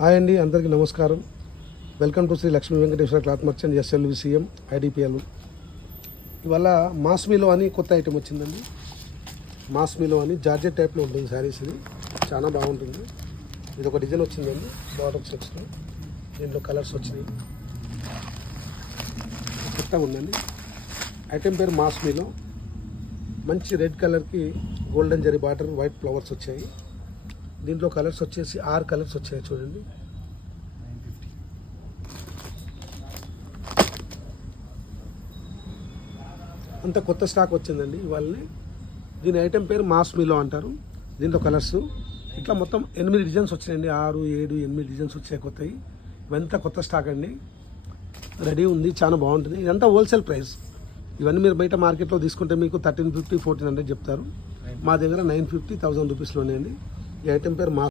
Hi అండి, అందరికీ నమస్కారం. Welcome to Shri Lakshmi Venkateshwara cloth merchant SLVCM IDPL. ఇవాళ మాస్మీలో అని కొత్త ఐటెం వచ్చిందండి. మాస్మీలో అని జార్జెట్ టైప్లో ఉంటుంది శారీస్. ఇది చాలా బాగుంటుంది. ఇది ఒక డిజైన్ వచ్చిందండి బాటమ్ సెట్స్లో. దీంట్లో కలర్స్ వచ్చినాయి, కొత్తగా ఉందండి. ఐటెం పేరు మాస్మీలో. మంచి రెడ్ కలర్కి golden zari border, white flowers వచ్చాయి. దీంట్లో కలర్స్ వచ్చేసి 6 కలర్స్ వచ్చాయి చూడండి. అంత కొత్త స్టాక్ వచ్చిందండి ఇవాళనే. దీని ఐటెం పేరు మాస్మీలో అంటారు. దీంట్లో కలర్స్ ఇట్లా మొత్తం 8 డిజైన్స్ వచ్చినాయండి. 6, 7, 8 డిజైన్స్ వచ్చాయి కొత్తవి. ఇవంతా కొత్త స్టాక్ అండి, రెడీ ఉంది, చాలా బాగుంటుంది. ఇదంతా హోల్సేల్ ప్రైస్. ఇవన్నీ మీరు బయట మార్కెట్లో తీసుకుంటే మీకు 1350, 1400 చెప్తారు. మా దగ్గర 950, 1000 రూపీస్లోనే అండి. ఈ ఐటెం పేరు